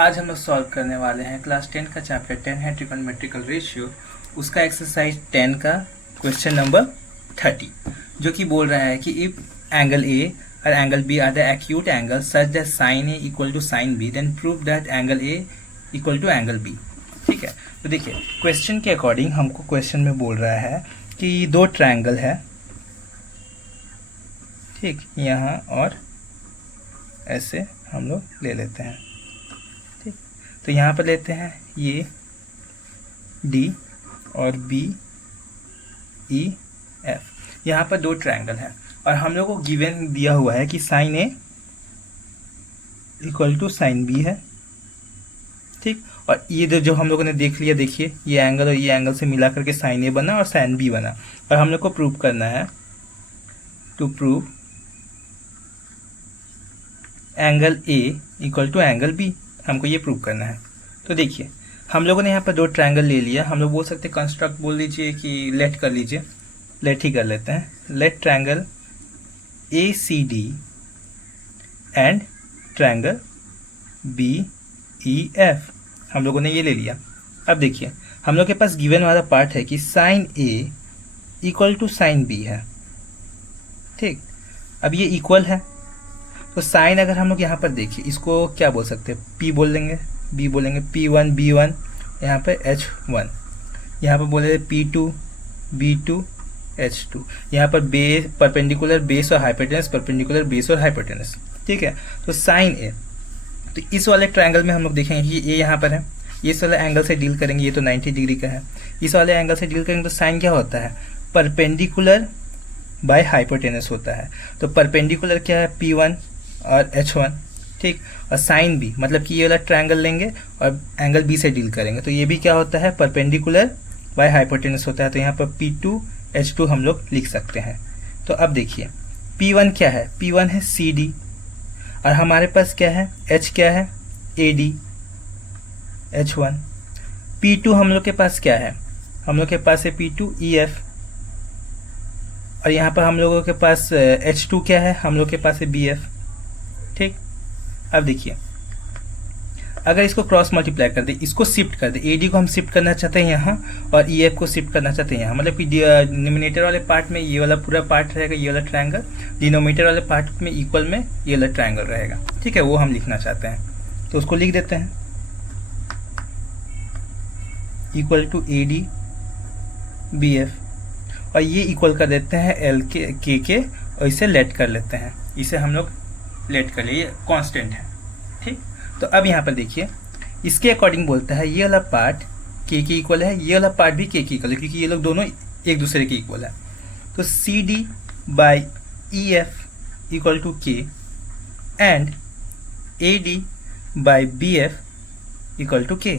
आज हम लोग सॉल्व करने वाले हैं क्लास 10 का चैप्टर 10 है ट्रिगोनोमेट्रिकल रेशियो, उसका एक्सरसाइज 10 का क्वेश्चन नंबर 30, जो कि बोल रहा है कि इफ एंगल ए और angle B are the acute angle such that sine A equal to sine B, then prove that angle A equal to angle B. ठीक है, तो देखिए क्वेश्चन के अकॉर्डिंग हमको क्वेश्चन में बोल रहा है कि दो ट्रायंगल है, ठीक, यहाँ और ऐसे हम लोग ले लेते हैं। ठीक, तो यहाँ पर लेते हैं ये डी और बी ई एफ। यहाँ पर दो ट्रायंगल है और हम लोग को गिवन दिया हुआ है कि sine A equal to sine B है। ठीक, और ये जो हम लोगों ने देख लिया, देखिए ये एंगल और ये एंगल से मिला करके साइन ए बना और साइन बी बना, और हम लोग को प्रूव करना है to prove angle A equal to angle B. हमको ये प्रूव करना है। तो देखिए हम लोगों ने यहाँ पर दो ट्रायंगल ले लिया, हम लोग बोल सकते हैं कंस्ट्रक्ट बोल लीजिए कि लेट कर लीजिए, लेट ही कर लेते हैं। Let triangle A C D and triangle B E F, हम लोगों ने ये ले लिया। अब देखिए हम लोग के पास गिवन वाला पार्ट है कि sine A equal to sine B है। ठीक, अब ये इक्वल है तो साइन अगर हम लोग यहाँ पर देखिए इसको क्या बोल सकते हैं, P बोल देंगे, B बोलेंगे, P1 B1, यहाँ पर H1, यहाँ पर बोले P2 B2 H2, यहाँ पर बेस परपेंडिकुलर बेस और हाइपोटेनस, परपेंडिकुलर बेस और हाइपोटेनस। ठीक है, तो साइन ए, तो इस वाले ट्रायंगल में हम लोग देखेंगे कि ये यहाँ पर है, इस वाले एंगल से डील करेंगे, ये तो 90 डिग्री का है, इस वाले एंगल से डील करेंगे तो साइन क्या होता है, परपेंडिकुलर बाय हाइपोटेनस होता है। तो परपेंडिकुलर क्या है, P1 और H1। ठीक, और साइन बी मतलब कि ये वाला ट्रायंगल लेंगे और एंगल बी से डील करेंगे, तो ये भी क्या होता है, परपेंडिकुलर बाय हाइपोटेनस होता है। तो यहाँ पर P2 H2 हम लोग लिख सकते हैं। तो अब देखिए P1 क्या है, P1 है CD और हमारे पास क्या है, H क्या है, AD H1। P2 हम लोग के पास क्या है, हम लोग के पास है P2 EF, और यहाँ पर हम लोगों के पास H2 क्या है, हम लोग के पास है BF। ठीक, अब देखिए अगर इसको क्रॉस मल्टीप्लाई कर दे, इसको शिफ्ट कर दे, AD को हम शिफ्ट करना चाहते हैं यहाँ और EF को शिफ्ट करना चाहते हैं यहाँ, मतलब कि डिनोमिनेटर वाले पार्ट में ये वाला पूरा पार्ट रहेगा, ये वाला ट्रायंगल, डिनोमिनेटर वाले पार्ट में इक्वल में ये वाला ट्रायंगल रहेगा। ठीक है, वो हम लिखना चाहते हैं तो उसको लिख देते हैं इक्वल टू AD BF, और ये इक्वल कर देते हैं L के और इसे लेट कर लेते हैं, इसे हम लोग लेट कर लिए, कांस्टेंट है। ठीक, तो अब यहाँ पर देखिए इसके अकॉर्डिंग बोलता है ये वाला पार्ट के इक्वल है, ये वाला पार्ट भी के इक्वल है, क्योंकि ये लोग दोनों एक दूसरे के इक्वल है। तो CD by EF equal to K and AD by BF equal to K,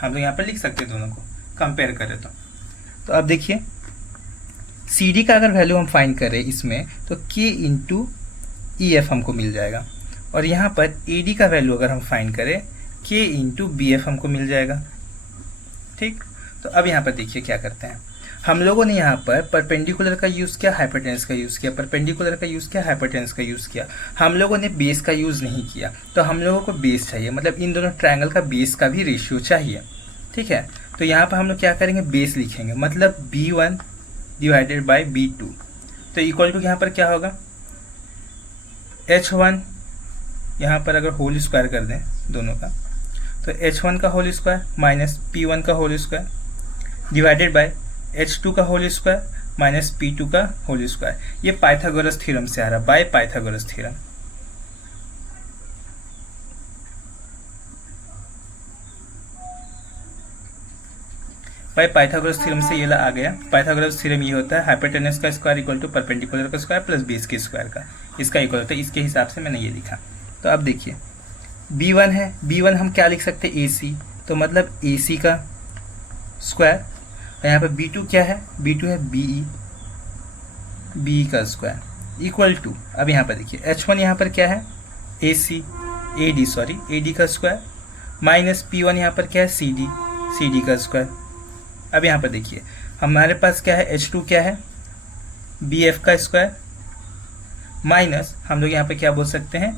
हम लोग यहाँ पर लिख सकते हैं, दोनों को कंपेयर करें तो अब देखिए CD का अगर वैल्यू हम फाइंड करें इसमें तो K इंटू EF हमको मिल जाएगा, और यहाँ पर AD का वैल्यू अगर हम फाइंड करें K इंटू BF हमको मिल जाएगा। ठीक, तो अब यहाँ पर देखिए क्या करते हैं, हम लोगों ने यहाँ पर परपेंडिकुलर का यूज़ किया, हाइपोटेनस का यूज़ किया, परपेंडिकुलर का यूज़ किया, हाइपोटेनस का यूज़ किया, हम लोगों ने बेस का यूज़ नहीं किया। तो हम लोगों को बेस चाहिए, मतलब इन दोनों ट्रायंगल का बेस का भी रेशियो चाहिए। ठीक है, तो यहाँ पर हम लोग क्या करेंगे, बेस लिखेंगे, मतलब B1 डिवाइडेड बाई B2, तो इक्वल टू यहाँ पर क्या होगा, H1 यहाँ पर अगर होल स्क्वायर कर दें दोनों का तो H1 का होल स्क्वायर माइनस P1 का whole square divided by H2 का होल स्क्वायर माइनस P2 का होल स्क्वायर। ये पाइथागोरस थ्योरम से आ रहा है, by Pythagoras theorem. By Pythagoras theorem से ये आ गया। पाइथागोरस थ्योरम ये होता है हाइपोटेनस का स्क्वायर इक्वल टू परपेंडिकुलर का स्क्वायर प्लस बेस के स्क्वायर का, इसका इक्वल होता है, इसके हिसाब से मैंने ये लिखा। तो अब देखिए B1 है, B1 हम क्या लिख सकते हैं, AC, तो मतलब AC का स्क्वायर, और यहाँ पर B2 क्या है, B2 है BE का स्क्वायर इक्वल टू, अब यहाँ पर देखिए H1 यहाँ पर क्या है, AD का स्क्वायर माइनस P1 यहाँ पर क्या है, CD का स्क्वायर। अब यहाँ पर देखिए हमारे पास क्या है, H2 क्या है, BF का स्क्वायर माइनस हम लोग यहाँ पे क्या बोल सकते हैं,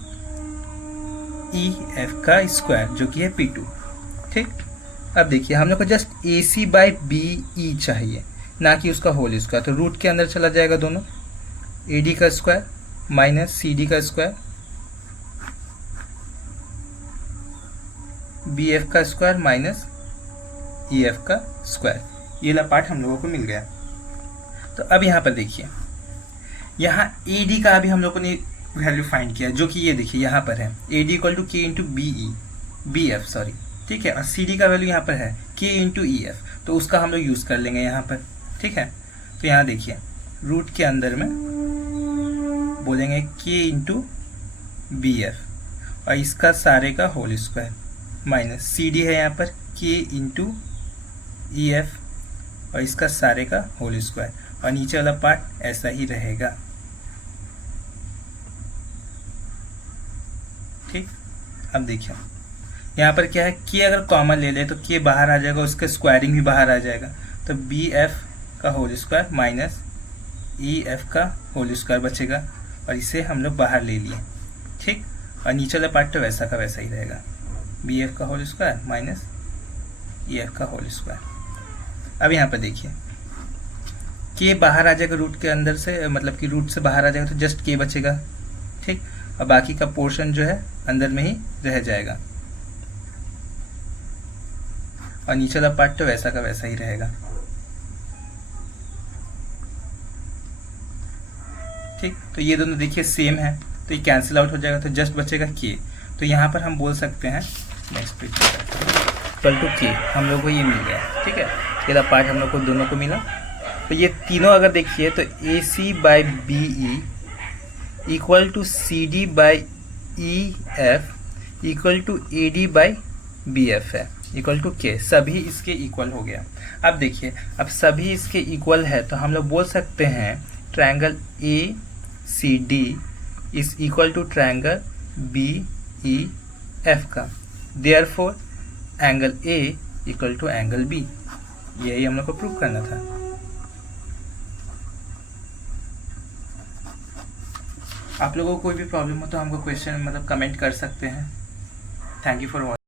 ई एफ का स्क्वायर जो कि है P2। ठीक, अब देखिए हम लोग को जस्ट AC बाई BE चाहिए, ना कि उसका होल स्क्वायर। तो रूट के अंदर चला जाएगा दोनों, AD का स्क्वायर माइनस CD का स्क्वायर, BF का स्क्वायर माइनस EF का स्क्वायर। ये वाला पार्ट हम लोगों को मिल गया। तो अब यहाँ पर देखिए, यहाँ AD का अभी हम लोगों ने वैल्यू फाइंड किया, जो कि ये देखिए यहाँ पर है AD equal to K into BF sorry, ठीक है। और CD का वैल्यू यहाँ पर है K इंटू EF, तो उसका हम लोग यूज़ कर लेंगे यहाँ पर, ठीक है। तो यहाँ देखिए रूट के अंदर में बोलेंगे K इंटू BF और इसका सारे का होल स्क्वायर माइनस CD है यहाँ पर K इंटू EF और इसका सारे का होल स्क्वायर, और नीचे वाला पार्ट ऐसा ही रहेगा। ठीक, अब देखिए यहाँ पर क्या है, K अगर कॉमन ले ले तो K बाहर आ जाएगा, उसका स्क्वायरिंग भी बाहर आ जाएगा। तो BF का होल स्क्वायर माइनस EF का होल स्क्वायर बचेगा, और इसे हम लोग बाहर ले लिए। ठीक, और नीचे वाला पार्ट तो वैसा का वैसा ही रहेगा, BF का होल स्क्वायर माइनस EF का होल स्क्वायर। अब यहाँ पर देखिए K बाहर आ जाएगा रूट के अंदर से, मतलब कि रूट से बाहर आ जाएगा तो जस्ट K बचेगा। ठीक, और बाकी का पोर्शन जो है अंदर में ही रह जाएगा, और नीचे वाला पार्ट तो वैसा का वैसा ही रहेगा। ठीक, तो ये दोनों देखिए सेम है, तो ये कैंसिल आउट हो जाएगा, तो जस्ट बचेगा K। तो यहाँ पर हम बोल सकते हैं next page equal to K, हम लोग को ये मिल गया। ठीक है, ये पार्ट हम लोग को दोनों को मिला। तो ये तीनों अगर देखिए तो AC by BE equal to CD by EF equal to AD by BF है इक्वल टू K, सभी इसके इक्वल हो गया। अब देखिए, अब सभी इसके इक्वल है तो हम लोग बोल सकते हैं triangle ACD is equal to triangle BEF का, therefore angle A equal to angle B। यही हम लोग को प्रूव करना था। आप लोगों को कोई भी प्रॉब्लम हो तो हमको क्वेश्चन मतलब कमेंट कर सकते हैं। Thank you for watching.